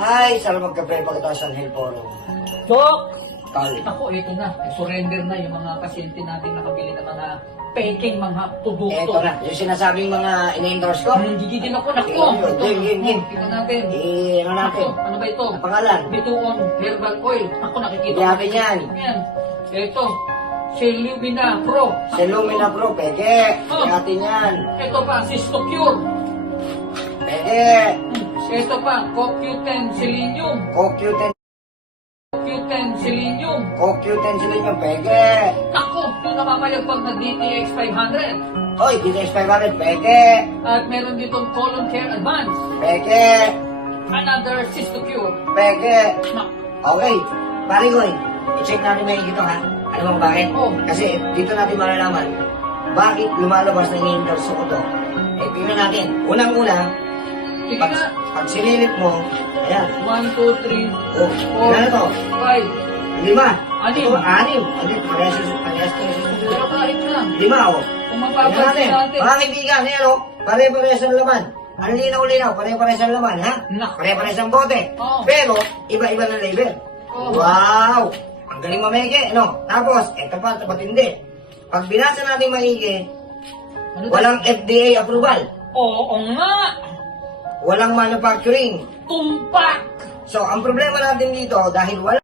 Ay, sarap magkape pagkatapos ng health forum. Dok! Kal. Ako, ito na. Surrender na yung mga pasyente natin nakabili ng mga peking mga produkto. Eto na, yung sinasabing mga in-endorse ko. Gigigil ako. Naku! Game. Ito natin. Ano natin? Ako, ano ba ito? Ang pangalan? Bituon Herbal Oil. Ako, nakikita Hindi natin yan. Yan. Ito. Celumina Pro. Selumina Pro, peke. Oh. Hindi natin yan. Ito pa, Cystocure. Peke. Ito pa, CoQ10 Selenium. CoQ10. CoQ10 Selenium. CoQ10 sila nyo, peke. Ako, yung nakamayagpag na DTX 500. Oy, DTX 500, peke. At meron ditong Colon Care Advance. Peke. Another Cystocure. Peke. Na, Okay. Pare ko i-check natin may ito ha. Ano bang bakit? Oh. Kasi dito natin malalaman bakit lumalabas na in-endorse ko to. Tingnan natin. Unang-una, sige pag, na. pag sinilip mo, ayan. 1, 2, 3, Oh, ilan na to? 5. 5. Anim. Ito, 6. Ano, parehas to. Pero kahit na. 5, oh. Kung Tingnan mapapansin natin. natin. Mga kaibigan, ayan o. Pare-parehas ang laman. Ang linaw-linaw, pare-parehas ang laman, ha? Nak. Pare-parehas ang bote. Oo. Pero, iba-iba na label. Oo. Wow! Ang galing mameke, no? Tapos, eto pa, matindi. Pag binasa natin maigi, Ano to? walang FDA approval. Oo nga. Walang manufacturing. Tumpak. So, ang problema natin dito, dahil wala